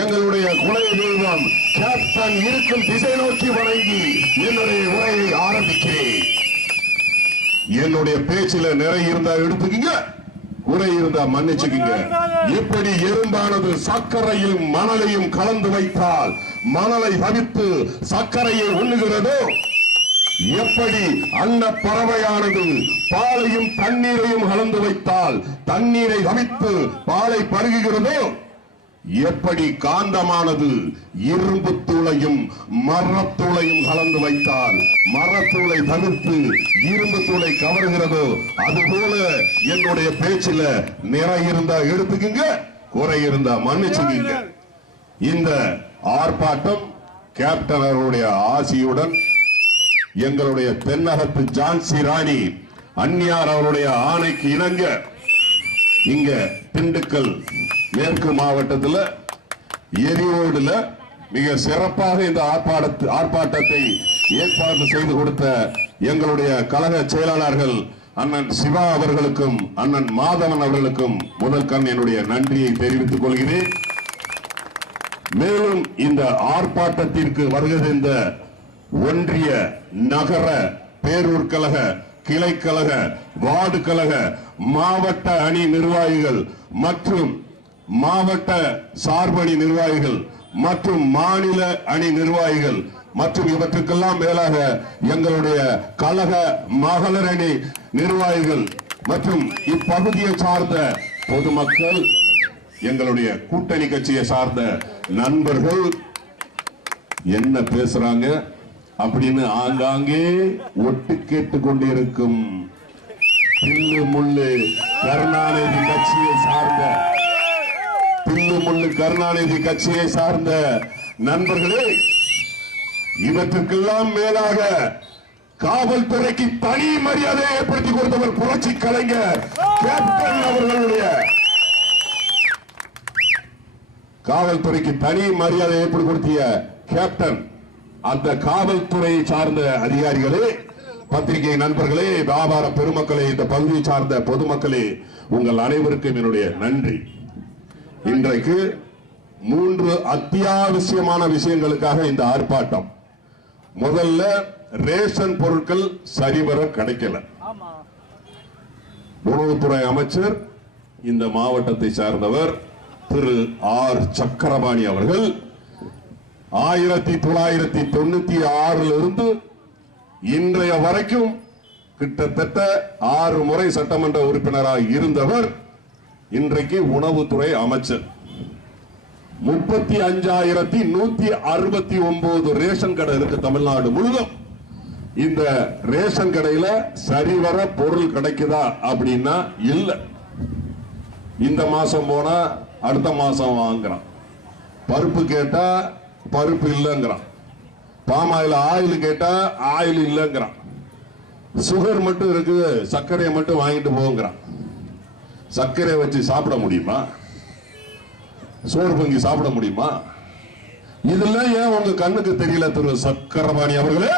எங்களுடைய குலை தெய்வம் கேப்டன் இருக்கும் திசை நோக்கி வணங்கி என்னுடைய உரையை ஆரம்பிக்கிறேன். என்னுடைய பேச்சில நிறைய இருந்தா எடுத்துக்கீங்க, குறை இருந்தா மன்னிச்சுக்கீங்க. எப்படி எறும்பானது சர்க்கரையும் மணலையும் கலந்து வைத்தால் மணலை தவிர்த்து சர்க்கரையை உண்ணுகிறதோ, எப்படி அன்ன பறவையானது பாலையும் தண்ணீரையும் கலந்து வைத்தால் தண்ணீரை தவிர்த்து பாலை பருகுகிறதோ, எப்படி காந்தமானது இரும்பு தூளையும் மரத்தூளையும் கலந்து வைத்தால் மரத்தூளை தவிர்த்து இரும்பு தூளை கவருகிறதோ, அதுபோல என்னுடைய பேச்சில நிறை இருந்தா எடுத்துக்கீங்க, குறை இருந்தா மன்னிச்சுக்கீங்க. இந்த ஆர்ப்பாட்டம் கேப்டன் அவருடைய ஆசியுடன் எங்களுடைய தென்னகத்து ஜான்சி ராணி அந்நியார் அவருடைய ஆணைக்கு இணங்க இங்க திண்டுக்கல் மேற்கு மாவட்டத்தில் எரியோடுல மிக சிறப்பாக இந்த ஆர்ப்பாட்டத்தை ஏற்பாடு செய்து கொடுத்த எங்களுடைய கழக செயலாளர்கள் அண்ணன் சிவா அவர்களுக்கும் அண்ணன் மாதவன் அவர்களுக்கும் முதல் கண் என்னுடைய நன்றியை தெரிவித்துக் கொள்கிறேன். மேலும் இந்த ஆர்ப்பாட்டத்திற்கு வருகின்ற ஒன்றிய நகர பேரூர் கழக கிளைக்கழக வார்டு கழக மாவட்ட அணி நிர்வாகிகள் மற்றும் மாவட்ட சார்பணி நிர்வாகிகள் மற்றும் மாநில அணி நிர்வாகிகள் மற்றும் இவற்றுக்கெல்லாம் மேலாக எங்களுடைய கழக மகளிர் அணி நிர்வாகிகள் மற்றும் இப்பகுதியை சார்ந்த பொதுமக்கள், எங்களுடைய கூட்டணி கட்சியை சார்ந்த நண்பர்கள் என்ன பேசுறாங்க அப்படின்னு ஆங்காங்கே ஒட்டு கேட்டுக் கொண்டிருக்கும் தில்லு முள்ளு கருணாநிதி கட்சியை சார்ந்த நண்பர்களே, இவற்றுக்கெல்லாம் மேலாக காவல்துறைக்கு தனி மரியாதை ஏற்படுத்தி கொடுத்தவர் புரட்சி கலைஞர் கேப்டன் அவர்களுடைய காவல்துறைக்கு தனி மரியாதை ஏற்படுத்தி கொடுத்திய கேப்டன், அந்த காவல்துறையை சார்ந்த அதிகாரிகளே, பத்திரிகை நண்பர்களே, வியாபார பெருமக்களே, இந்த பகுதியை சார்ந்த பொதுமக்களே, உங்கள் அனைவருக்கும் என்னுடைய நன்றி. இன்றைக்கு 3 அத்தியாவசியமான விஷயங்களுக்காக இந்த ஆர்ப்பாட்டம். முதல்ல ரேஷன் பொருட்கள் சரிவர கிடைக்கல. உணவுத்துறை அமைச்சர் இந்த மாவட்டத்தை சார்ந்தவர் திரு ஆர் சக்கரபாணி அவர்கள் 1996 இருந்து இன்றைய வரைக்கும் கிட்டத்தட்ட 6 முறை சட்டமன்ற உறுப்பினராக இருந்தவர் இன்றைக்கு உணவுத்துறை அமைச்சர். 35,169 ரேஷன் கடை இருக்கு தமிழ்நாடு முழுவதும். இந்த ரேஷன் கடையில சரிவர பொருள் கிடைக்குதா அப்படின்னா இல்ல. இந்த மாசம் போனா அடுத்த மாசம் வாங்குறான். பருப்பு கேட்டா பருப்பு இல்லங்கிறான். பாமாயில் ஆயில் கேட்டா ஆயில் இல்லங்கிறான். சுகர் மட்டும் இருக்கு, சர்க்கரையை மட்டும் வாங்கிட்டு போங்கிறான். சர்க்கரை வச்சு சாப்பிட முடியுமா? சோறு பொங்கி சாப்பிட முடியுமா? இதெல்லாம் ஏன் உங்க கண்ணுக்கு தெரியல திரு சக்கரபாணி அவர்களே?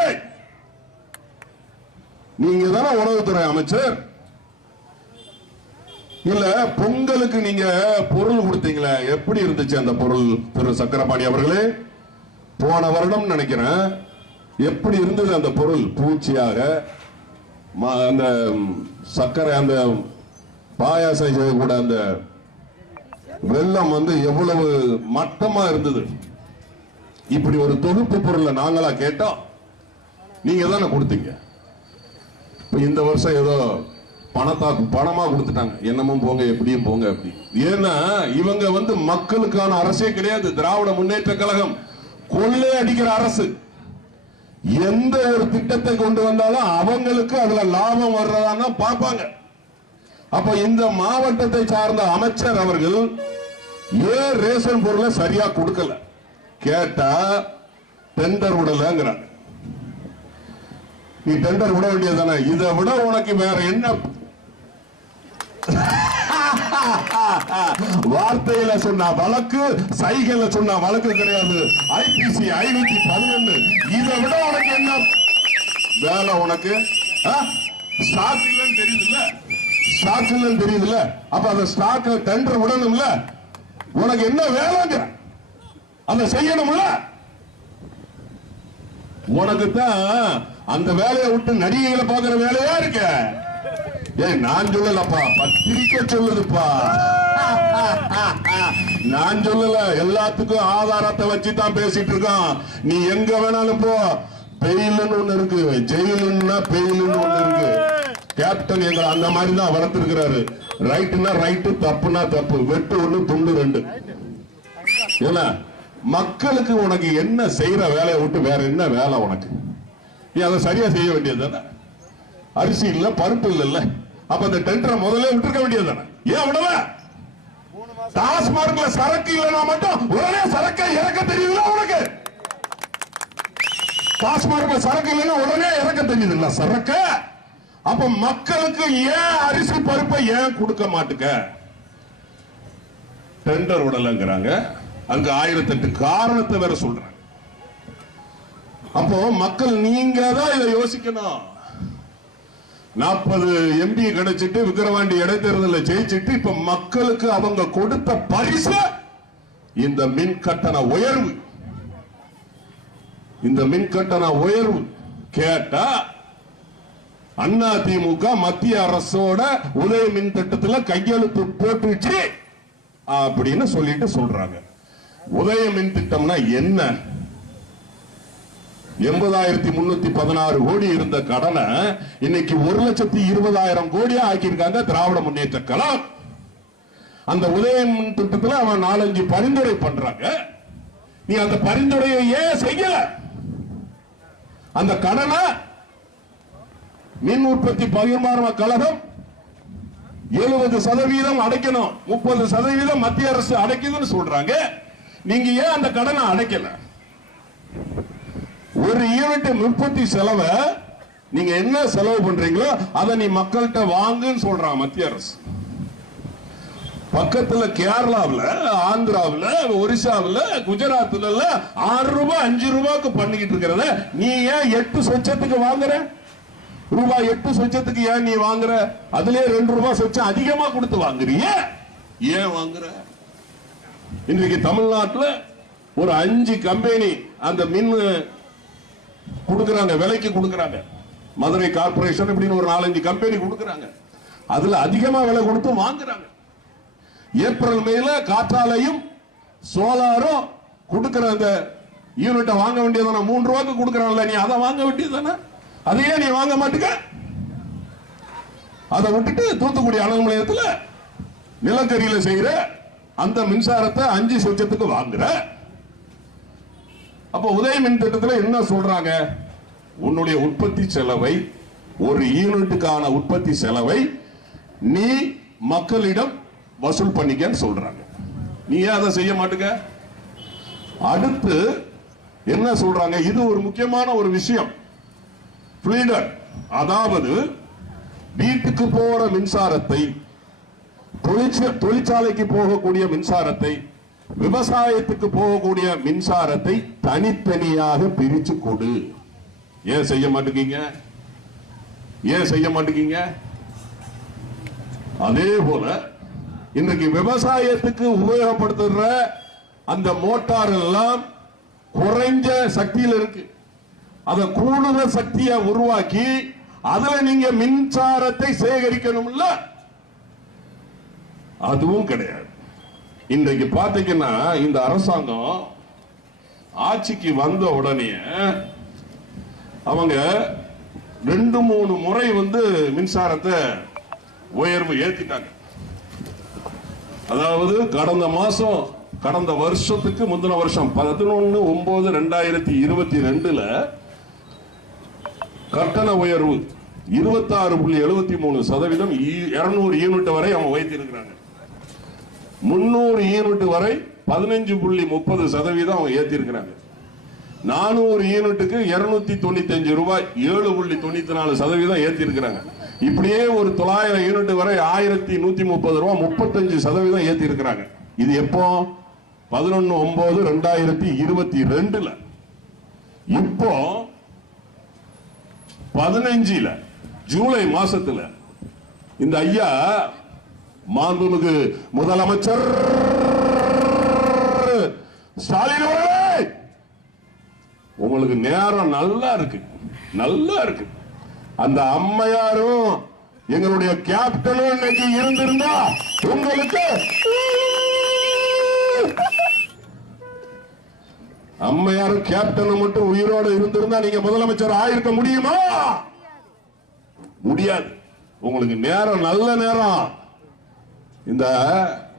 நீங்க தானே உணவுத்துறை அமைச்சர். இல்ல பொங்கலுக்கு நீங்க பொருள் கொடுத்தீங்களே, எப்படி இருந்துச்சு அந்த பொருள் திரு சக்கரபாணி அவர்களே? போன வருடம் நினைக்கிறேன். எப்படி இருந்தது அந்த பொருள்? பூச்சியாக அந்த சர்க்கரை, அந்த பாயாசம் கூட அந்த வெள்ளம் எவ்வளவு மட்டமா இருந்தது. இப்படி ஒரு தொகுப்பு பொருளை நாங்களா கேட்டோம்? நீங்க தானே கொடுத்தீங்க. இந்த வருஷம் ஏதோ பணமா கொடுத்துட்டாங்க. என்னமும் போங்க, எப்படியும் போங்க அப்படி. ஏன்னா இவங்க மக்களுக்கான அரசே கிடையாது. திராவிட முன்னேற்ற கழகம் கொள்ளை அடிக்கிற அரசு. எந்த ஒரு திட்டத்தை கொண்டு வந்தாலும் அவங்களுக்கு அதுல லாபம் வர்றதான்னு பார்ப்பாங்க. அப்ப இந்த மாவட்டத்தை சார்ந்த அமைச்சர் அவர்கள் ஏன் ரேஷன் பொருளை சரியா கொடுக்கல கேட்டா டெண்டர் விடலங்கிறாங்க. நீ டெண்டர் விட வேண்டியதானே? இதை விட உனக்கு வேற என்ன? வார்த்தையில சொன்ன வழக்கு, சைகையில சொன்ன வழக்கு கிடையாது. ஐபிசி 511. இதை விட உனக்கு என்ன வேலை? உனக்கு ஸ்டாக் இல்லன்னு தெரியுதுல்ல? ஸ்டாக் இல்லன்னு தெரியுதுல்ல? அப்ப அந்த ஸ்டாக் டெண்டர் விடணும்ல? உனக்கு என்ன வேலைங்க? அதை செய்யணும்ல. உனக்கு தான் அந்த வேலையை விட்டு நடிகைகளை பார்க்கிற வேலையா இருக்க. ஏன் நான் சொல்லலப்பா, பத்திரிக்கை சொல்லுதுப்பா. நான் சொல்லல, எல்லாத்துக்கும் ஆதாரத்தை வச்சு தான் பேசிட்டு இருக்கோம். நீ எங்க வேணாலும் போ, பெயில்னு ஒண்ணு இருக்கு, ஜெயிலுன்னா பெயில்னு ஒண்ணு இருக்கு. கேப்டன் எங்களை அந்த மாதிரி தான் வளர்த்திருக்கிறாரு. ரைட்னா ரைட்டு, தப்புனா தப்பு, வெட்டு ஒண்ணு துண்டு ரெண்டு. ஏன்னா மக்களுக்கு உனக்கு என்ன செய்யற வேலையை விட்டு வேற என்ன வேலை உனக்கு? நீ அதை சரியா செய்ய வேண்டியது தானே. அரிசி இல்ல, பருப்பு இல்ல, அப்ப அந்த டெண்டரை முதல்ல விட்டுருக்க வேண்டியது தானே. ஏன் விடல? டாஸ்மார்க்ல சரக்கு இல்லைன்னா மட்டும் உடனே சரக்கை இறக்க தெரியுதுல உனக்கு. டாஸ்மார்க்ல சரக்கு இல்லைன்னா உடனே இறக்க தெரியுது இல்ல சரக்க. அப்ப மக்களுக்கு ஏன் அரிசி பருப்பை ஏன் கொடுக்க மாட்டுக்க? டெண்டர் விடலங்கிறாங்க. அங்க 1008 காரணத்தை வேற சொல்றாங்க. அப்போ மக்கள் நீங்க தான் இதை யோசிக்கணும். 40 எம்பி கிடைச்சிட்டு விக்கிரவாண்டி இடைத்தேர்தலில் ஜெயிச்சிட்டு இப்ப மக்களுக்கு அவங்க கொடுத்த பரிசு இந்த மின் கட்டண உயர்வு. இந்த மின் கட்டண உயர்வு கேட்டா அதிமுக மத்திய அரசோட உதய மின் திட்டத்தில் கையெழுத்து போட்டுச்சு அப்படின்னு சொல்லிட்டு சொல்றாங்க. உதய மின் திட்டம்னா என்ன? 80,316 கோடி இருந்த கடனை இன்னைக்கு 1,20,000 கோடியா ஆக்கியிருக்காங்க திராவிட முன்னேற்ற கழகம். அந்த உதய மின் திட்டத்தில் அவன் 4-5 பரிந்துரை பண்றாங்க. நீ அந்த பரிந்துரையை ஏன் செய்யல? அந்த கடனை மின் உற்பத்தி பகிர்மான கழகம் 70% அடைக்கணும், 30% மத்திய அரசு அடைக்குதுன்னு சொல்றாங்க. நீங்க ஏன் அந்த கடனை அடைக்கல? ஒரு யூனிட் உற்பத்தி செலவை நீங்க என்ன செலவு பண்றீங்களோ அதை நீ மக்கள்கிட்ட வாங்குன்னு சொல்றாங்க மத்திய அரசு. பக்கத்துல கேரளாவில், ஆந்திராவில், ஒரிசாவில், குஜராத்ல 6 ரூபாய் 5 ரூபாய்க்கு பண்ணிக்கிட்டு இருக்கிறத நீ ஏன் 8 சொச்சத்துக்கு வாங்குற? ரூபாய் 8 சொச்சத்துக்கு ஏன் நீ வாங்குற? அதுலயே 2 ரூபாய் சொச்சம் அதிகமா கொடுத்து வாங்குறிய. ஏன் வாங்குற? இன்றைக்கு தமிழ்நாட்டில் ஒரு 5 கம்பெனி அந்த மின் கொடுக்கறாங்க, விலைக்கு கொடுக்கறாங்க. மதுரை கார்பரேஷன் இப்படின்னு ஒரு 4-5 கம்பெனி கொடுக்கறாங்க. அதுல அதிகமா விலை கொடுத்து வாங்குறாங்க. ஏப்ரல் மேல காற்றாலையும் சோலாரும் கொடுக்கிற அந்த யூனிட்டை வாங்க வேண்டியதான 3 ரூபாய்க்கு கொடுக்கறான்ல, நீ அதை வாங்க வேண்டியதானே. அதையே நீ வாங்க மாட்டுக்க. அதை விட்டுட்டு தூத்துக்குடி அனல் நிலையத்தில் நிலக்கரியில செய்யற அந்த மின்சாரத்தை 5 சொச்சத்துக்கு வாங்குற. அப்ப உதய மின் திட்டத்தில் என்ன சொல்றாங்க? உன்னுடைய உற்பத்தி செலவை, ஒரு யூனிட்டுக்கான உற்பத்தி செலவை நீ மக்களிடம் வசூல் பண்ணிக்கன்னு சொல்றாங்க. நீ ஏன் அதை செய்ய மாட்டுக்க? அடுத்து என்ன சொல்றாங்க? இது ஒரு முக்கியமான ஒரு விஷயம். ஃபீடர், அதாவது வீட்டுக்கு போற மின்சாரத்தை, தொழிற்சாலைக்கு போகக்கூடிய மின்சாரத்தை, விவசாயத்துக்கு போகக்கூடிய மின்சாரத்தை தனித்தனியாக பிரிச்சு கொடு. ஏன் செய்ய மாட்டேங்க? ஏன் செய்ய மாட்டேங்க? அதே போல இன்றைக்கு விவசாயத்துக்கு உபயோகப்படுத்துற அந்த மோட்டார் எல்லாம் குறைஞ்ச சக்தியில் இருக்கு. அதை கூடுதல் சக்தியை உருவாக்கி அதுல நீங்க மின்சாரத்தை சேகரிக்கணும்ல, அதுவும் கிடையாது. இன்றைக்கு பாத்தீங்கன்னா இந்த அரசாங்கம் ஆட்சிக்கு வந்த உடனே அவங்க 2-3 முறை மின்சாரத்தை உயர்வு ஏத்திட்டாங்க. அதாவது கடந்த வருஷத்துக்கு முந்தின வருஷம் 11/9/2022 கட்டண உயர்வு 26.73%, 200 யூனிட் வரை அவங்க வைத்திருக்கிறாங்க. 300 யூனிட் வரை 15.30% அவங்க ஏத்தி இருக்கிறாங்க. 400 யூனிட்டுக்கு 295 ரூபாய் 7.94% ஏத்தி இருக்கிறாங்க. இப்படியே ஒரு 900 யூனிட் வரை 1130 ரூபாய் 35% ஏத்தி இருக்கிறாங்க. இது எப்போ? 11/9/2022. இப்போ 15 ஜூலை மாசத்துல இந்த ஐயா மாண்புமிகு முதலமைச்சர் ஸ்டாலின் அவர்களே, உங்களுக்கு நேரம் நல்லா இருக்கு, நல்லா இருக்கு. அந்த அம்மையாரும் எங்களுடைய கேப்டனும் இன்னைக்கு இருந்திருந்தா உங்களுக்கு அம்மையாரும் கேப்டனும் மட்டும் உயிரோடு இருந்திருந்தா நீங்க முதலமைச்சர் ஆயிருக்க முடியுமா? முடியாது. உங்களுக்கு நேரம் நல்ல நேரம். இந்த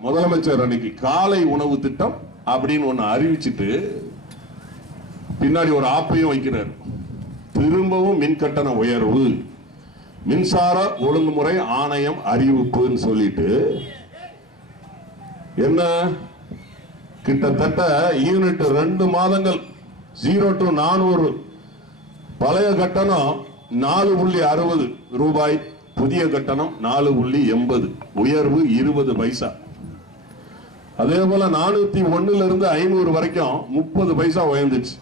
முதலமைச்சர் அன்னைக்கு காலை உணவு திட்டம் அப்படின்னு ஒண்ணு அறிவிச்சிட்டு பின்னாடி ஒரு ஆப்பையும் வைக்கிறார். திரும்பவும் மின் கட்டண உயர்வு, மின்சார ஒழுங்குமுறை ஆணையம் அறிவிப்புன்னு சொல்லிட்டு என்ன கிட்டத்தட்ட யூனிட் 2 மாதங்கள் 0 to 400 பழைய கட்டணம் 4.60 ரூபாய், புதிய கட்டணம் 4.80, உயர்வு 20 பைசா. அதே போல 401 இருந்து 500 வரைக்கும் 30 பைசா உயர்ந்துச்சு.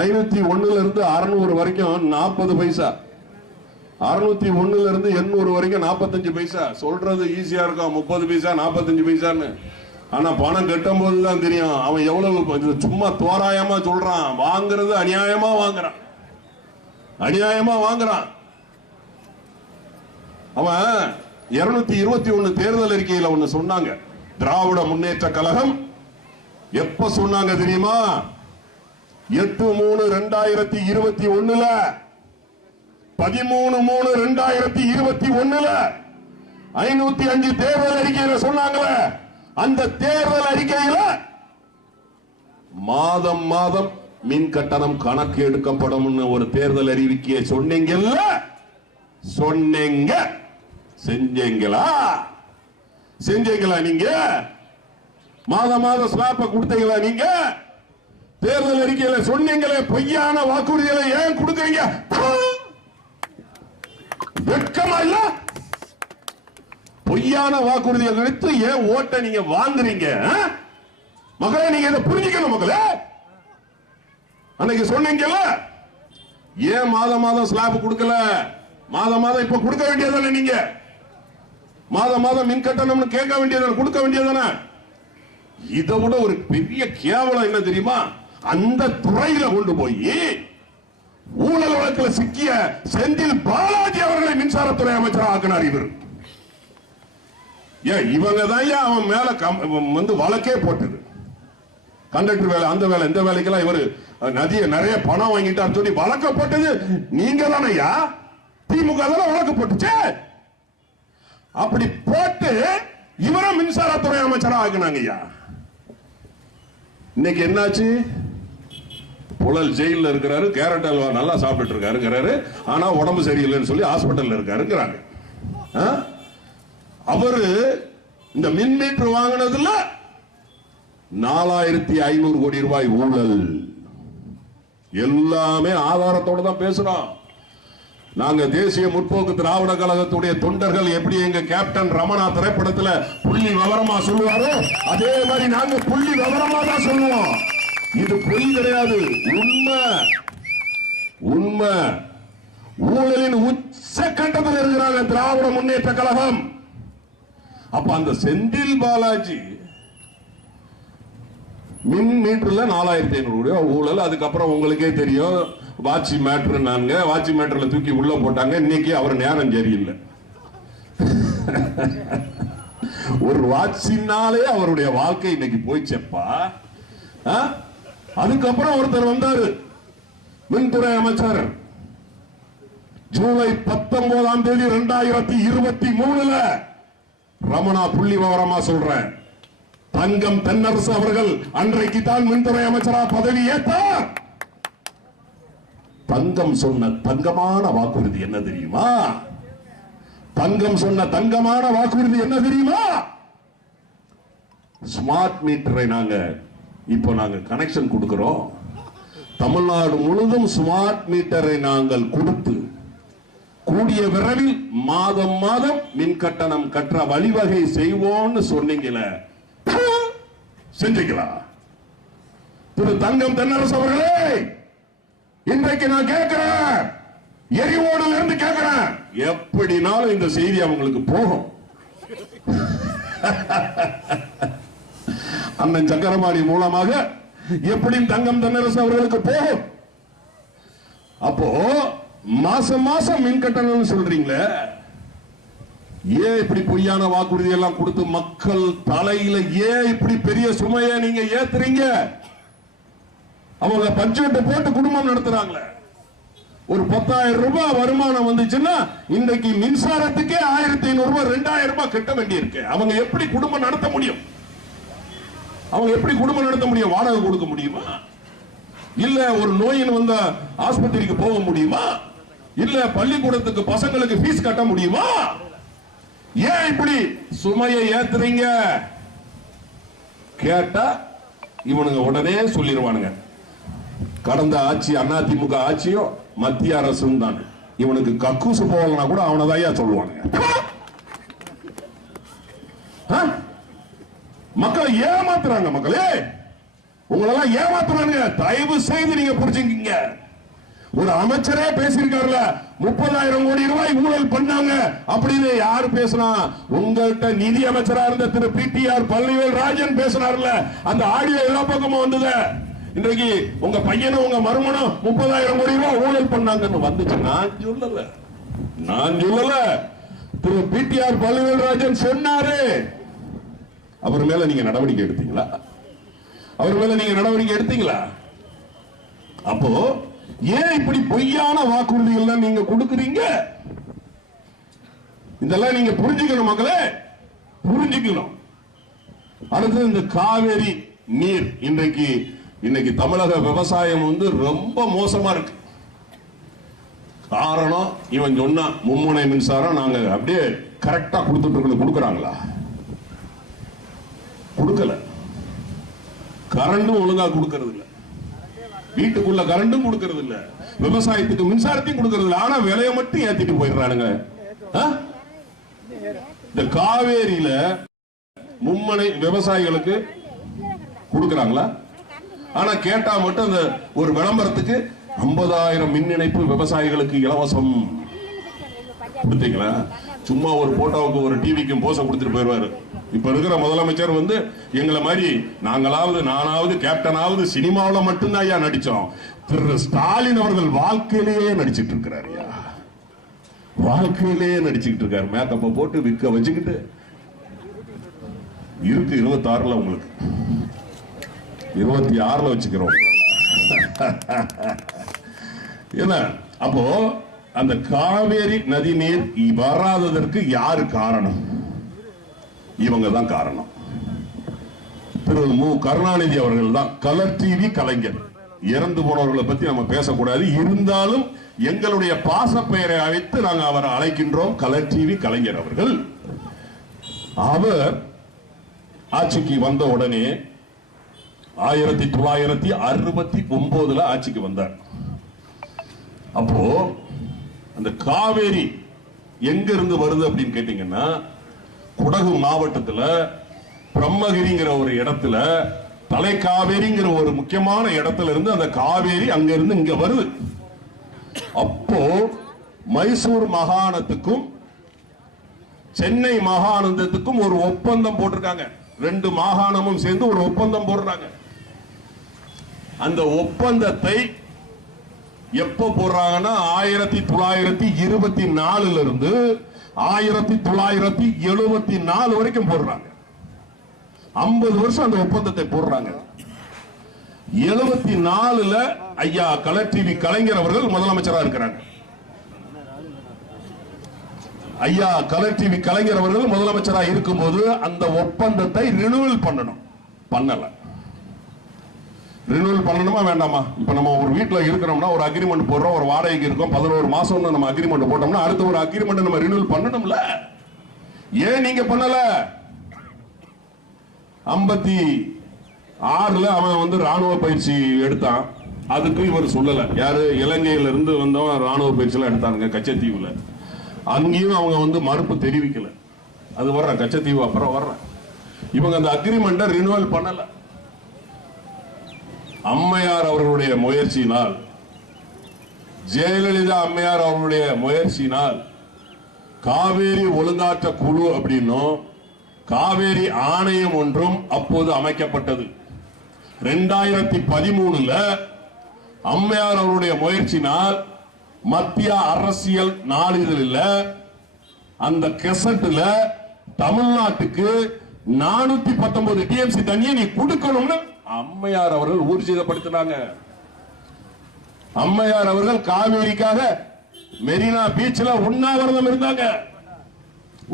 501 இருந்து 600 வரைக்கும் 40 பைசா. 601 இருந்து 800 வரைக்கும் 45 பைசா. சொல்றது ஈஸியா இருக்கும் 30 பைசா 45 பைசான்னு. ஆனா பணம் கட்டும் போதுதான் தெரியும் அவன் எவ்வளவு சும்மா தோராயமா சொல்றான். வாங்குறது அநியாயமா வாங்குறான், அநியாயமா வாங்குறான். அவன் 221 தேர்தல் அறிக்கையில ஒண்ணு சொன்னாங்க. திராவிட முன்னேற்ற கழகம் எப்ப சொன்னாங்க தெரியுமா? 8/3/2021 13/3/2021 505 தேர்தல் அறிக்கையில சொன்னாங்களே. அந்த தேர்தல் அறிக்கையில மாதம் மாதம் மின் கட்டணம் கணக்கு எடுக்கப்படும் ஒரு தேர்தல் அறிவிக்கையை சொன்னீங்கல்ல? சொன்னீங்க. செஞ்சீங்களா? செஞ்சீங்களா? நீங்க மாதம் மாதம் ஸ்லாப்ப கொடுத்தீங்களா? நீங்க தேர்தல் அறிக்கையில சொன்னீங்களே, பொய்யான வாக்குறுதிகளை ஏன் கொடுக்கறீங்க? வெட்கமா இல்ல? பொய்யான வாக்குறுதியை எடுத்து ஏன் ஓட்ட நீங்க வாங்குறீங்க? மகளே, நீங்க இதை புரிஞ்சுக்கணும் மகளே. அன்னைக்கு சொன்னீங்கல்ல, ஏன் மாதம் மாதம் ஸ்லாப் கொடுக்கல? மாதம் மாதம் இப்ப கொடுக்க வேண்டியதானே? நீங்க மாதம் மாதம் மின் கட்டணம் கேட்க வேண்டியதானே, கொடுக்க வேண்டியதானே? இதை விட ஒரு பெரிய கேவலம் என்ன தெரியுமா? அந்த துறையில கொண்டு போய் ஊழல் வழக்கில் சிக்கிய செந்தில் பாலாஜி அவர்களை மின்சாரத்துறை அமைச்சர் ஆக்கினார். இவர் இவங்க தான் அவன் மேல வந்து வழக்கே போட்டது. கண்டக்டர் வேலை, அந்த வேலை, இந்த வேலைக்கெல்லாம் இவர் நிறைய பணம் வாங்கிட்டார் சொல்லி வழக்க போட்டது நீங்க தானையா? திமுக தானே வழக்கு போட்டுச்சு. அப்படி போட்டு இவரை மின்சாரத்துறை அமைச்சரா ஆக்கினாங்க. இன்னைக்கு என்னாச்சு? புழல் ஜெயில இருக்கிறாரு, கேரட் அல்வா நல்லா சாப்பிட்டு இருக்காரு, ஆனா உடம்பு சரியில்லைன்னு சொல்லி ஹாஸ்பிட்டல் இருக்காருங்கிறாங்க. அவரு இந்த மின் மீட்டர் வாங்கினதுல 4500 கோடி ரூபாய் ஊழல். எல்லாமே ஆதாரத்தோட தான் பேசுறோம். நாங்க தேசிய முற்போக்கு திராவிட கழகத்துடைய தொண்டர்கள் எப்படி எங்க கேப்டன் ரமணா திரைப்படத்துல புள்ளி விவரமா சொல்லுவாரோ அதே மாதிரி நாங்க புள்ளி விவரமா தான் சொல்லுவோம். இது பொய் கிடையாது, உண்மை. உண்மை. ஊழலின் உச்ச கட்டத்தில் இருக்கிறாங்க திராவிட முன்னேற்ற கழகம். அப்ப அந்த செந்தில் பாலாஜி மின் மீட்டர்ல 4500 ரூபாய் ஊழல். அதுக்கப்புறம் உங்களுக்கே தெரியும் வாட்சி மேட்டர், நாங்க வாட்சி மேட்டர்ல தூக்கி உள்ள போட்டாங்க. இன்னைக்கு அவர் நேரம் சரியில்லை. ஒரு வாட்சினாலே அவருடைய வாழ்க்கை இன்னைக்கு போயிச்சப்பா. அதுக்கப்புறம் ஒருத்தர் வந்தாரு, மின்துறை அமைச்சர். ஜூலை 19ஆம் தேதி 2023 ரமணா புள்ளி விவரமா சொல்றேன். தங்கம் தென்னரசு அவர்கள் அன்றைக்கு தான் மின்துறை அமைச்சரா பதவி ஏற்றார். தங்கம் சொன்ன தங்கமான வாக்குறுதி என்ன தெரியுமா? தங்கம் சொன்ன தங்கமான வாக்குறுதி என்ன தெரியுமா? ஸ்மார்ட் மீட்டரை இப்போ நாங்க கனெக்ஷன் கொடுக்கிறோம். தமிழ்நாடு முழுதும் ஸ்மார்ட் மீட்டரை நாங்கள் கொடுத்து கூடிய விரைவில் மாதம் மாதம் மின் கட்டணம் கற்ற வழிவகை செய்வோம்னு சொன்னீங்களே, செஞ்சீங்களா? திரு தங்கம் தென்னரசு அவர்களே, இன்றைக்கு நான் கேட்கிறேன், எரிவோடுல இருந்து கேட்கிறேன், எப்படினாலும் இந்த செய்தி அவங்களுக்கு போகும். அண்ணன் சக்கரபாணி மூலமாக எப்படி தங்கம் தென்னரசு அவர்களுக்கு போகும். அப்போ மாசம் மாசம் மின் கட்டணம் சொல்றீங்களே, ஏன் இப்படி பொய்யான வாக்குறுதி எல்லாம் கொடுத்து மக்கள் தலையில ஏன் இப்படி பெரிய சுமையை நீங்க ஏத்துறீங்க? அவங்க பட்ஜெட் போட்டு குடும்பம் நடத்துறாங்களே, ஒரு 10,000 ரூபாய் வருமானம் வந்துச்சுன்னா இன்றைக்கு மின்சாரத்துக்கே 1,500 ரூபாய் 2,000 ரூபாய் கட்ட வேண்டி இருக்கு. அவங்க எப்படி குடும்பம் நடத்த முடியும்? அவங்க எப்படி குடும்பம் நடத்த முடியும்? வாடகை கொடுக்க முடியுமா? இல்ல ஒரு நோயின் வந்த ஆஸ்பத்திரிக்கு போக முடியுமா? இல்ல பள்ளிக்கூடத்துக்கு பசங்களுக்கு ஃபீஸ் கட்ட முடியுமா? ஏன் இப்படி சுமையை ஏத்துறீங்க கேட்டா இவனுங்க உடனே சொல்லிடுவானுங்க, கடந்த ஆட்சி அதிமுக ஆட்சியும் மத்திய அரசும் தான். இவனுக்கு கக்கூசு போகலன்னா கூட அவனதான் சொல்லுவானுங்க. மக்களை ஏமாத்துறாங்க. மக்களே உங்களெல்லாம் ஏமாத்துறாங்க. தயவு செய்து நீங்க புரிஞ்சுக்கீங்க. ஒரு அமைச்சரே பேசியிருக்காருல, 30,000 கோடி ரூபாய் ஊழல் பண்ணாங்க அப்படின்னு யாரு பேசினா? உங்கள்கிட்ட நிதி அமைச்சரா இருந்த திரு பிடிஆர் பழனிவேல் ராஜன் பேசினார்ல, அந்த ஆடியோ எல்லா பக்கமும் வந்தது. இன்றைக்கு உங்க பையனும் உங்க மருமனும் 30,000 கோடி ரூபாய் ஊழல் பண்ணாங்கன்னு வந்துச்சு. நான் சொல்லல, திரு பிடிஆர் பழனிவேல் ராஜன் சொன்னாரு. அவர் மேல நீங்க நடவடிக்கை எடுத்தீங்களா? அவர் மேல நீங்க நடவடிக்கை எடுத்தீங்களா? அப்போ ஏன் இப்படி பொய்யான வாக்குறுதிகள் நீங்க கொடுக்கிறீங்க? இதெல்லாம் நீங்க புரிஞ்சுக்கணும் மக்களே, புரிஞ்சுக்கணும். அடுத்து இந்த காவேரி நீர் இன்னைக்கு தமிழக விவசாயம் ரொம்ப மோசமா இருக்கு. காரணம் இவன் சொன்னா மும்முனை மின்சாரம் நாங்க அப்படியே கரெக்டா கொடுத்துட்டு கொடுக்கறாங்களா? கொடுக்கல. கரண்டும் ஒழுங்கா கொடுக்கிறது இல்ல, வீட்டுக்குள்ள கரண்டும் கொடுக்கிறது இல்ல, விவசாயத்துக்கு மின்சாரத்தையும் கொடுக்கிறது இல்ல. ஆனா விலையை மட்டும் ஏத்திட்டு போயிடுறானுங்க. இந்த காவேரியில மும்மனை விவசாயிகளுக்கு கொடுக்கறாங்களா? ஆனா கேட்டா மட்டும் அந்த ஒரு விளம்பரத்துக்கு 50,000 மின் இணைப்பு விவசாயிகளுக்கு இலவசம் கொடுத்தீங்களா? சும்மா ஒரு போட்டோவுக்கு ஒரு டிவிக்கும் போச கொடுத்துட்டு போயிடுவாரு. இப்ப இருக்கிற முதலமைச்சர் எங்களை மாதிரி நானாவது கேப்டனாவது சினிமாவில் மட்டும்தான் ஐயா நடிச்சோம். திரு ஸ்டாலின் அவர்கள் வாழ்க்கையிலேயே நடிச்சிட்டு இருக்கிறார். வாழ்க்கையிலேயே நடிச்சுக்கிட்டு இருக்காரு. மேக்கப்ப போட்டு விற்க வச்சுக்கிட்டு இருக்கு. 26ல உங்களுக்கு 26ல வச்சுக்கிறோம். என்ன அப்போ அந்த காவேரி நதி நீர் வராததற்கு யாரு காரணம்? இவங்க தான் காரணம். திரு மு கருணாநிதி அவர்கள் தான். கலர் டிவி கலைஞர். இறந்து போனவர்களை பத்தி நம்ம பேசக்கூடாது. இருந்தாலும் எங்களுடைய பாச பெயரை அழைத்து நாங்கள் அவரை அழைக்கின்றோம். கலர் டிவி கலைஞர் அவர்கள். அவர் ஆட்சிக்கு வந்த உடனே 1969 ஆட்சிக்கு வந்தார். அப்போ அந்த காவேரி எங்க இருந்து வருது அப்படின்னு கேட்டீங்கன்னா, குடகு மாவட்டத்தில் பிரம்மகிரிங்கிற ஒரு இடத்துல தலைக்காவேரிங்கிற ஒரு முக்கியமான இடத்துல இருந்து அந்த காவேரி அங்க இருந்து இங்க வருது. அப்போ மைசூர் மாகாணத்துக்கும் சென்னை மாகாணத்துக்கும் ஒரு ஒப்பந்தம் போட்டிருக்காங்க. 2 மாகாணமும் சேர்ந்து ஒரு ஒப்பந்தம் போடுறாங்க. அந்த ஒப்பந்தத்தை எப்ப போடுறாங்கன்னா 1924 இருந்து 1974 வரைக்கும் போடுறாங்க. 50 வருஷம் அந்த ஒப்பந்தத்தை போடுறாங்க. 74ல ஐயா கலர் டிவி கலைஞர் அவர்கள் முதலமைச்சரா இருக்கிறாங்க. ஐயா கலர் டிவி கலைஞர் அவர்கள் முதலமைச்சராக இருக்கும்போது அந்த ஒப்பந்தத்தை ரினிவல் பண்ணணும். பண்ணல. ரினிவல் பண்ணணுமா வேண்டாமா? இப்ப நம்ம ஒரு வீட்டுல இருக்கிறோம்னா ஒரு அக்ரிமெண்ட் போடுறோம், ஒரு வாடகைக்கு இருக்கும், 11 மாசம் நம்ம அக்ரிமெண்ட் போட்டோம்னா அடுத்த ஒரு அக்ரிமெண்ட் நம்ம ரினிவல் பண்ணணும்ல. ஏன் நீங்க பண்ணல? 56ல அவன் ராணுவ பயிற்சி எடுத்தான். அதுக்கு இவர் சொல்லல. யாரு? இலங்கையில இருந்து வந்தவன் ராணுவ பயிற்சி எல்லாம் எடுத்தானுங்க கச்சத்தீவுல. அங்கேயும் அவங்க மறுப்பு தெரிவிக்கல. அது வர்ற கச்சத்தீவு அப்புறம் வர்ற இவங்க அந்த அக்ரிமெண்ட்டை ரினிவல் பண்ணல. அம்மையார் அவர்களுடைய முயற்சியினால், ஜெயலலிதா அம்மையார் அவர்களுடைய முயற்சியினால் காவேரி ஒழுங்காற்ற குழு அப்படின்னும் காவேரி ஆணையம் ஒன்றும் அப்போது அமைக்கப்பட்டது. 2013 அம்மையார் அவருடைய முயற்சினால் மத்திய அரசியல் நாளிதழில் அந்த கெசட்ல தமிழ்நாட்டுக்கு 419 டிஎம்சி தண்ணியை நீ கொடுக்கணும்னு அம்மையார் அவர்கள் ஊர்ஜிதப்படுத்தினாங்க. அம்மையார் அவர்கள் காவேரிக்காக மெரினா பீச்ல உண்ணாவிரதம் இருந்தாங்க.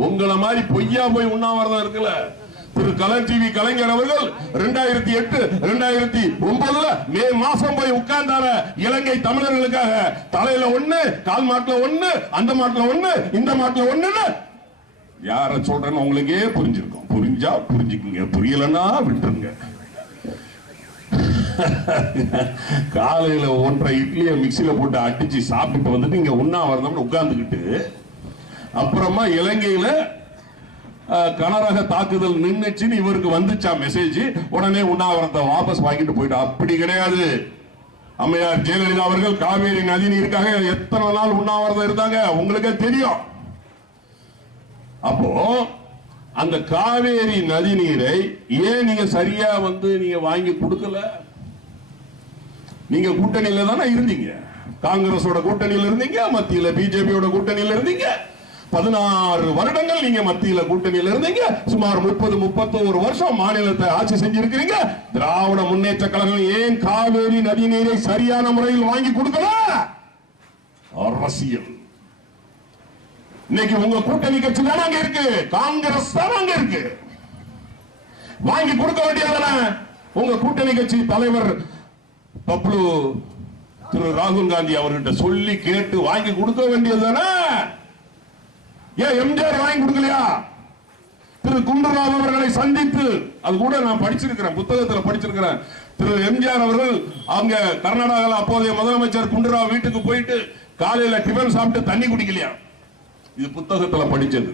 உங்களை மாதிரி பொய்யா போய் உண்ணாவிரதம் இருக்குல்ல. திரு கலர் டிவி கலைஞர் அவர்கள் 2008 2009 மே மாசம் போய் உட்கார்ந்தார இலங்கை தமிழர்களுக்காக. தலையில ஒண்ணு, கால் மாட்டுல ஒண்ணு, அந்த மாட்டுல ஒண்ணு, இந்த மாட்டுல ஒண்ணு. யார சொல்றேன்னு உங்களுக்கே புரிஞ்சிருக்கும். புரிஞ்சா புரிஞ்சுக்குங்க, புரியலன்னா விட்டுருங்க. காலையில 1.5 இட்லியை மிக்சியில போட்டு அடிச்சு சாப்பிட்டு வந்துட்டு இங்க உண்ணாவிரதம் உட்கார்ந்துக்கிட்டு, அப்புறமா இலங்கையில கனரக தாக்குதல் நின்னுச்சுன்னு இவருக்கு வந்துச்சா மெசேஜ், உடனே உண்ணாவிரதத்தை வாபஸ் வாங்கிட்டு போயிட்டு. அப்படி கிடையாது. அம்மையார் ஜெயலலிதா அவர்கள் காவேரி நதி நீருக்காக எத்தனை நாள் உண்ணாவிரதம் இருந்தாங்க உங்களுக்கே தெரியும். அப்போ அந்த காவேரி நதி நீரை ஏன் நீங்க சரியா நீங்க வாங்கி கொடுக்கல? நீங்க கூட்டணியில தானே இருந்தீங்க. காங்கிரஸோட கூட்டணியில் இருந்தீங்க, மத்தியில பிஜேபியோட கூட்டணியில் இருந்தீங்க. 16 வருடங்கள் நீங்க மத்தியில கூட்டணியில் இருந்தீங்க. சுமார் 30-31 வருஷம் மாநிலத்தை ஆட்சி செஞ்சிருக்கிறீங்க. திராவிட முன்னேற்ற கழகம் ஏன் காவேரி நதி நீரை சரியான முறையில் வாங்கி கொடுக்கல? அரசியல். இன்னைக்கு உங்க கூட்டணி கட்சி தான் அங்க இருக்கு, காங்கிரஸ் தான் அங்க இருக்கு. வாங்கி கொடுக்க வேண்டியதானே? உங்க கூட்டணி கட்சி தலைவர் பப்ளு திரு ராகுல் காந்தி அவர்கிட்ட சொல்லி கேட்டு வாங்கி கொடுக்க வேண்டியதுதானே? ஏன் எம்ஜிஆர் வாங்கி கொடுக்கலையா? திரு குண்டுராவ் அவர்களை சந்தித்து, அது கூட நான் படிச்சிருக்கிறேன், புத்தகத்தில் படிச்சிருக்கிறேன். திரு எம்ஜிஆர் அவர்கள் அங்க கர்நாடகாவில் அப்போதைய முதலமைச்சர் குண்டுராவ் வீட்டுக்கு போயிட்டு காலையில டிபன் சாப்பிட்டு தண்ணி குடிக்கலையா? இது புத்தகத்தில் படிச்சது.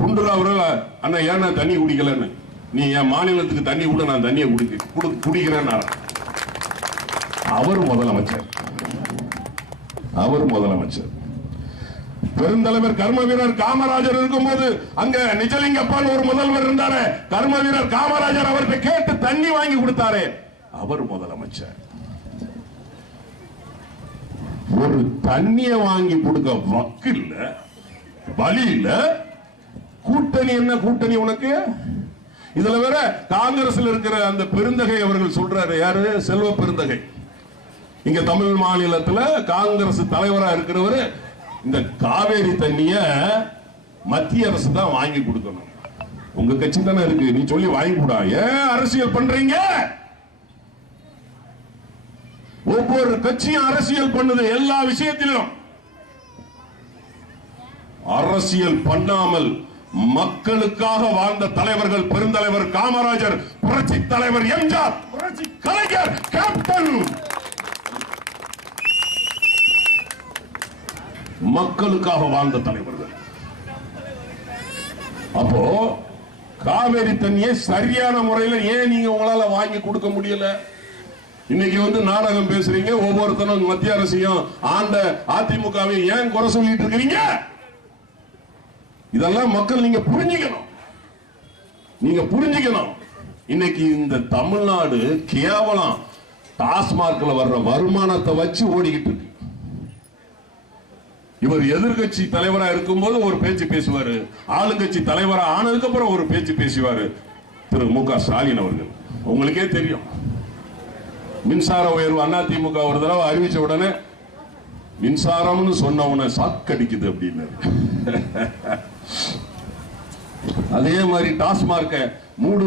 குண்டுராவ் அவர்கள், அண்ணா ஏன்னா தண்ணி குடிக்கலன்னு, நீ என் மாநிலத்துக்கு தண்ணி கூட நான் தண்ணியை குடிக்கிறேன். அவர் முதலமைச்சர். பெருந்தலைவர் கர்ம வீரர் காமராஜர் இருக்கும்போது அங்க நிஜலிங்கப்பால் ஒரு முதல்வர் இருந்தாரு. கர்ம வீரர் காமராஜர் அவர்கிட்ட கேட்டு தண்ணி வாங்கி கொடுத்தாரு. அவர் முதலமைச்சர். ஒரு தண்ணிய வாங்கி கொடுக்க வக்கு இல்ல, வழி இல்ல. கூட்டணி என்ன கூட்டணி உனக்கு? இதுல வேற காங்கிரஸ்ல இருக்கிற அந்த பெருந்தகை அவர்கள் சொல்றாரு. யாரு? செல்வ பெருந்தகை. இங்க தமிழ் மாநிலத்தில் காங்கிரஸ் தலைவரா இருக்கிறவர், இந்த காவேரி தண்ணிய மத்திய அரசு தான் வாங்கி கொடுக்கணும். உங்க கட்சி தானே இருக்கு, நீ சொல்லி வாங்கி கூடா. ஏன் அரசியல் பண்றீங்க? ஒவ்வொரு கட்சியும் அரசியல் பண்ணுது. எல்லா விஷயத்திலும் அரசியல் பண்ணாமல் மக்களுக்காக வாழ்ந்த தலைவர்கள், பெருந்தலைவர் காமராஜர், புரட்சி தலைவர் எம்ஜிஆர், புரட்சி கலைஞர், கேப்டன், மக்களுக்காக வாழ்ந்த தலைவர்கள். அப்போ காவேரி தண்ணியை சரியான முறையில் ஏன் நீங்க உங்களால வாங்கி கொடுக்க முடியல? இன்னைக்கு நாடகம் பேசுறீங்க. ஒவ்வொருத்தரும் மத்திய அரசையும் ஆண்ட அதிமுகவை ஏன் குறை சொல்லிட்டு இருக்கிறீங்க? இதெல்லாம் மக்கள் நீங்க புரிஞ்சுக்கணும். இன்னைக்கு இந்த தமிழ்நாடு கேவலம் டாஸ்மார்க்ல வர்ற வருமானத்தை வச்சு ஓடிக்கிட்டு இருக்கு. இவர் எதிர்கட்சி தலைவரா இருக்கும்போது ஒரு பேச்சு பேசுவாரு, ஆளுங்கட்சி தலைவரா ஆனதுக்கு அப்புறம் ஒரு பேச்சு பேசுவாரு திரு மு க ஸ்டாலின் அவர்கள். உங்களுக்கே தெரியும், மின்சார உயர்வு அதிமுக ஒரு தடவை அறிவிச்ச உடனே மின்சாரம்னு சொன்னவன சாக்கடிக்குது அப்படின்னு. அதே மாதிரி டாஸ்மார்க்க மூடு.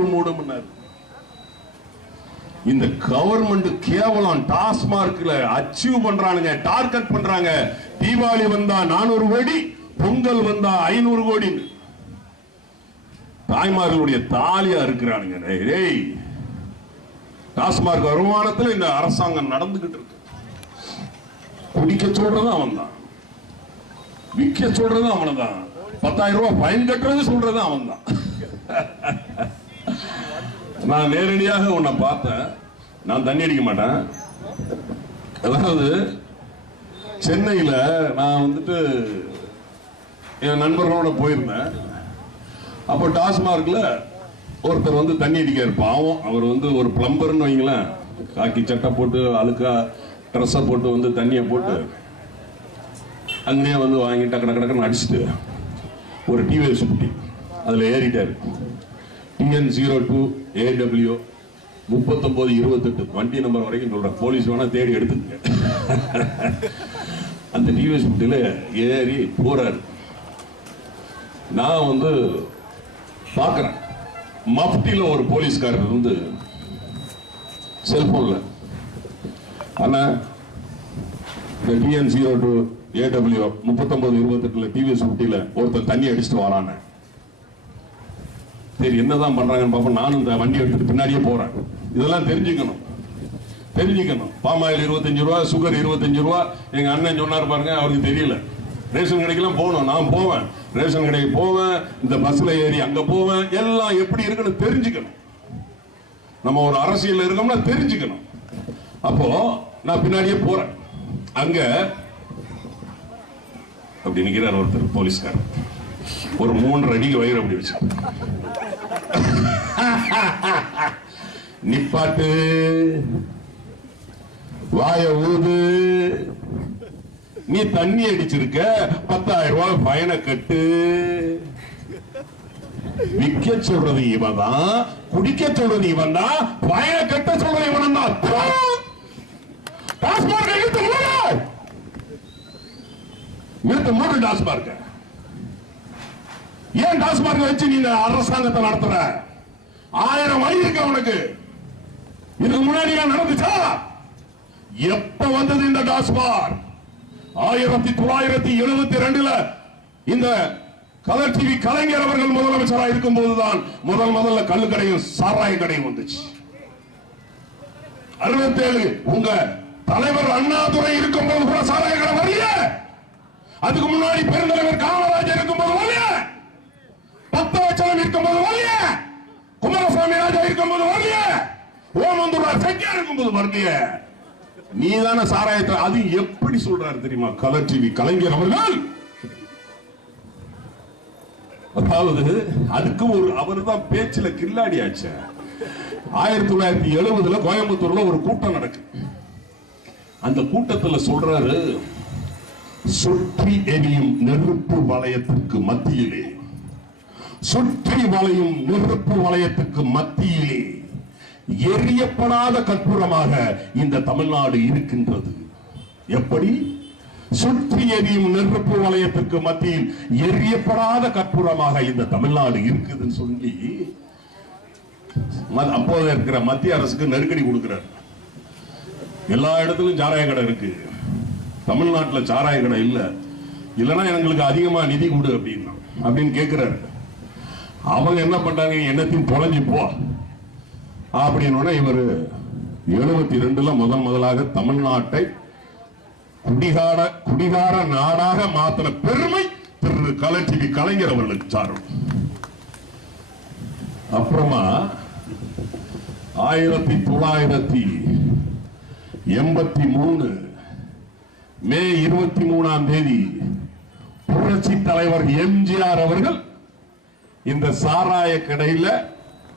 இந்த கவர்மெண்ட் கேவலம் டாஸ்மார்க்ல அச்சீவ் பண்றானுங்க, டார்கெட் பண்றாங்க. தீபாவளி வந்தா 400 கோடி, பொங்கல் வந்தா 500 கோடி. தாய்மார்களுடைய தாலியா இருக்கிறானுங்க. டாஸ்மார்க் வருமானத்தில் இந்த அரசாங்கம் நடந்துகிட்டு இருக்கு. குடிக்க சொல்றது அவன் தான், விற்க சொல்றது அவன் தான், 10,000 ரூபாய் ஃபைன் கட்டுறது சொல்றது அவன் தான். நான் நேரடியாக உன்னை பார்த்தேன். நான் தண்ணி அடிக்க மாட்டேன். அதாவது சென்னையில் நான் என் நண்பர்களோட போயிருந்தேன். அப்போ டாஸ்மார்க்ல ஒருத்தர் வந்து தண்ணி அடிக்காரு, பாவம். அவர் வந்து ஒரு பிளம்பர்னு வைங்களேன், காக்கி சட்டை போட்டு அழுக்கா ட்ரெஸ்ஸை போட்டு வந்து தண்ணியை போட்டு அங்கேயே வந்து வாங்கி டக்கு டக்குன்னு அடிச்சுட்டு ஒரு டிவிஎஸ் 50 அதில் ஏறிட்டாரு. TN02 AW 3928 வண்டி நம்பர் வரைக்கும் சொல்றேன், போலீஸ் வேணா தேடி எடுத்துக்க. அந்த டிவிஎஸ் 50ல ஏறி போறாரு. நான் வந்து பார்க்குறேன், மஃப்டியில் ஒரு போலீஸ்காரர் வந்து செல்போன்ல, ஆனா இந்த TN02 AW 3928 டிவிஎஸ் 50ல ஒருத்தர் தண்ணி அடிச்சுட்டு வரான. சரி, என்னதான் பண்றாங்கன்னு பார்ப்போம். நானும் இந்த வண்டி எடுத்துட்டு பின்னாடியே போறேன். இதெல்லாம் தெரிஞ்சுக்கணும். பாமாயில் 25 ரூபா, சுகர் 25 ரூபா. எங்க அண்ணன் சொன்னார் பாருங்க, அவருக்கு தெரியல. ரேஷன் கடைக்கெல்லாம் போகணும், நான் போவேன், ரேஷன் கடைக்கு போவேன், இந்த பஸ்ல ஏறி அங்க போவேன். எல்லாம் எப்படி இருக்குன்னு தெரிஞ்சுக்கணும். நம்ம ஒரு அரசியல் இருக்கோம்னா தெரிஞ்சுக்கணும். அப்போ நான் பின்னாடியே போறேன். அங்க அப்படி நிக்கிறார் ஒருத்தர் போலீஸ்காரர், ஒரு 3 அடிக்கு வயிறு அப்படி வச்சு, நிப்பாட்டு, வாய ஊது, நீ தண்ணி அடிச்சிருக்க, 10,000 ரூபாய் ஃபைனை கட்டு. விற்க சொல்றது இவன் தான், குடிக்க சொல்றது இவன் தான், ஃபைனை கட்ட சொல்றது இவன் தான். டாஸ்மார்க் நிறுத்த மூடு டாஸ்மார்க். ஏன் டாஸ்மார்க் வச்சு நீங்க அரசாங்கத்தை நடத்துற? 1000 வழி இருக்கு அவனுக்கு. இதுக்கு முன்னாடி நடந்துச்சா? எப்ப வந்தது இந்த டாஸ்மார்க்? 1972 இந்த கலர் டிவி கலைஞர் அவர்கள் முதலமைச்சராக இருக்கும் போதுதான் முதல்ல கள்ளுக்கடையும் சாராய கடையும் வந்துச்சு. 67 உங்க தலைவர் அண்ணாதுரை இருக்கும் போது கூட சாராய கடை வரல. அதுக்கு முன்னாடி பெருந்தலைவர் காமராஜர் இருக்கும் போது வரல. பக்தவச்சலம் இருக்கும் போது வரல. குமாரசாமி ராஜா இருக்கும் போது வரல. ஓமந்தூரார் செட்டியார் இருக்கும் போது வரல. நீதான சாராயத்தை அது எப்படி சொல்றாரு தெரியுமா கலர் டிவி கலைஞர் அவர்கள்? அதாவது அதுக்கு ஒரு அவர் தான் பேச்சுல கில்லாடியாச்சு. 1970 கோயம்புத்தூர்ல ஒரு கூட்டம் நடக்கு. அந்த கூட்டத்தில் சொல்றாரு, சுற்றி எரியும் நெருப்பு வளையத்திற்கு மத்தியிலே, சுற்றி வளையும் நெருப்பு வளையத்துக்கு மத்தியிலே எரியப்படாத கற்பூரமாக இந்த தமிழ்நாடு இருக்கின்றது. எப்படி? சுற்றி எரியும் நெருப்பு வளையத்திற்கு மத்தியில் எரியப்படாத கற்பூரமாக இந்த தமிழ்நாடு இருக்குதுன்னு சொல்லி அப்போது இருக்கிற மத்திய அரசுக்கு நெருக்கடி கொடுக்கிறார். எல்லா இடத்துலயும் சாராய கடை இருக்கு, தமிழ்நாட்டில் சாராய கடை இல்ல, இல்லைன்னா எங்களுக்கு அதிகமா நிதி கொடு அப்படின்னு கேட்கிறாரு. அவங்க என்ன பண்றாங்க, எண்ணத்தையும் தொலைஞ்சு போ அப்படின்னு. இவர் 72 முதலாக தமிழ்நாட்டை குடிகார நாடாக மாத்தின பெருமை திரு கலர் டிவி கலைஞர் அவர்களுக்கு சாரும். அப்புறமா 1983 மே 23 புரட்சி தலைவர் எம்ஜிஆர் அவர்கள் இந்த சாராய கடையில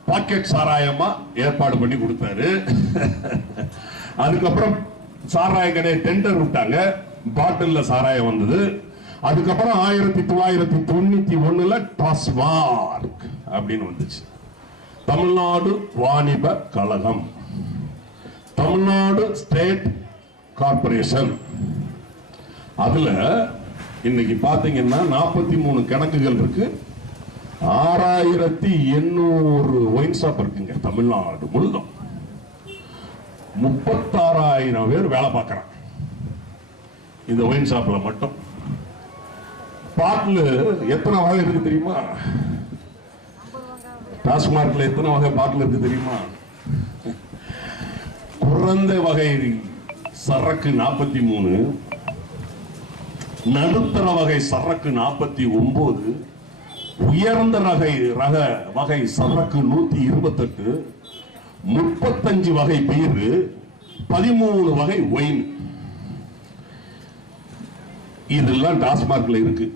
பாக்கெட் சாராயமா ஏற்பாடு பண்ணி கொடுத்தாரு. அதுக்கப்புறம் சாராய கடையை டெண்டர் விட்டாங்க, பாட்டில்ல சாராயம் வந்தது. அதுக்கப்புறம் 1991 டாஸ்மார்க் அப்படின்னு வந்துச்சு. தமிழ்நாடு வாணிப கழகம், தமிழ்நாடு ஸ்டேட் கார்பரேஷன். அதுல இன்னைக்கு பாத்தீங்கன்னா 43 கணக்குகள் இருக்கு. 6800 ஒயின் ஷாப் இருக்குங்க தமிழ்நாடு முழுதும். 36,000 பேர் வேலை பார்க்கறாங்க இந்த ஒயின் ஷாப்ல மட்டும். பாட்டில் எத்தனை வகை இருக்கு தெரியுமா? டாஸ்மார்க்ல எத்தனை வகை பாட்டில் இருக்கு தெரியுமா? குறைந்த வகை சரக்கு 43, நடுத்தர வகை சரக்கு 49, உயர்ந்த வகை சரக்கு 128, 35 வகை பீர், 13 வகை ஒயின். இதெல்லாம் டாஸ்மார்க்ல இருக்கு.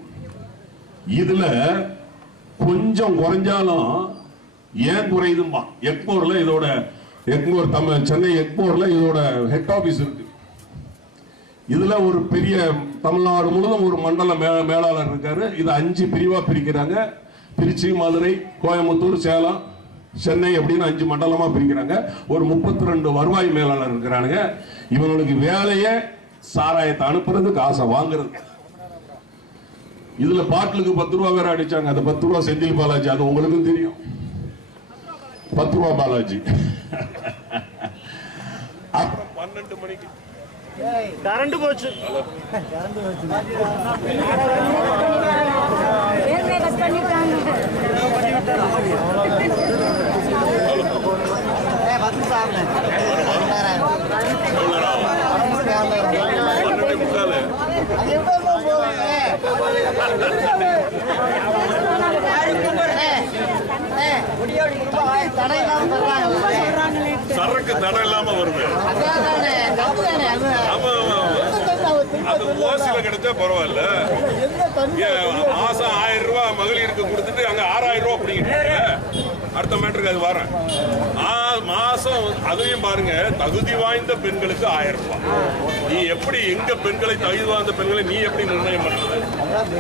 இதுல கொஞ்சம் குறைஞ்சாலும் ஏன் குறையுதும்பா. எக்மோர்ல இதோட சென்னை எக்மோர்ல இதோட ஹெட் ஆபீஸ் இருக்கு. இதுல ஒரு பெரிய தமிழ்நாடு முழுவதும் ஒரு மண்டல மேலாளர் இருக்காரு. இது 5 பிரிவா பிரிக்கிறாங்க. திருச்சி, மதுரை, கோயம்புத்தூர், சேலம், சென்னை அப்படின்னு 5 மண்டலமா பிரிக்கிறாங்க. ஒரு 32 வருவாய் மேலாளர் இருக்கிறானுங்க. இவங்களுக்கு வேலையே சாராயத்தை அனுப்புறது, காசை வாங்குறது. இதுல பாட்டிலுக்கு 10 ரூபா வேற அடிச்சாங்க. அது 10 ரூபா செந்தில் பாலாஜி, அது உங்களுக்கும் தெரியும். 10 ரூபா பாலாஜி. அப்புறம் 12 மணிக்கு கரண்ட் போச்சு. சரக்கு தடை இல்லாம வருது. அது ஓசில கிடைச்சா பரவாயில்ல. மாசம் 1000 ரூபாய் மகளிருக்கு கொடுத்துட்டு அங்க 6000 ரூபாய் பிடிக்கிட்டு அடுத்த மேட்டருக்கு அது வரேன். மாசம் அதையும் பாருங்க, தகுதி வாய்ந்த பெண்களுக்கு 1000 ரூபாய். நீ எப்படி எங்க பெண்களை, தகுதி வாய்ந்த பெண்களை நீ எப்படி நிர்ணயம் பண்றது?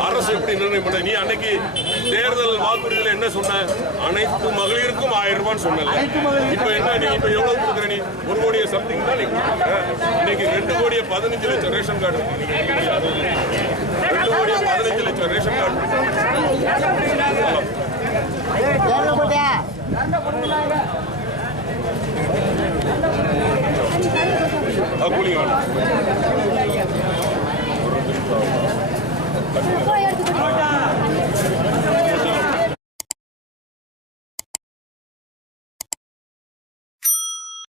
அரசு எப்படி நிர்ணயம் பண்றது? நீ அன்னைக்கு தேர்தல் வாக்குறுதியில் என்ன சொன்ன? அனைத்து மகளிருக்கும் 1000 ரூபான்னு சொன்ன. இப்ப என்ன, நீ இப்ப எவ்வளவு கொடுக்குற? நீ 1 கோடியே சம்திங் தான் நீ கொடுக்குற. இன்னைக்கு 2 கோடியே 15 லட்சம் ரேஷன் கார்டு. 2 கோடியே 15 லட்சம் ரேஷன் கார்டு. கூலிங் வேணும்.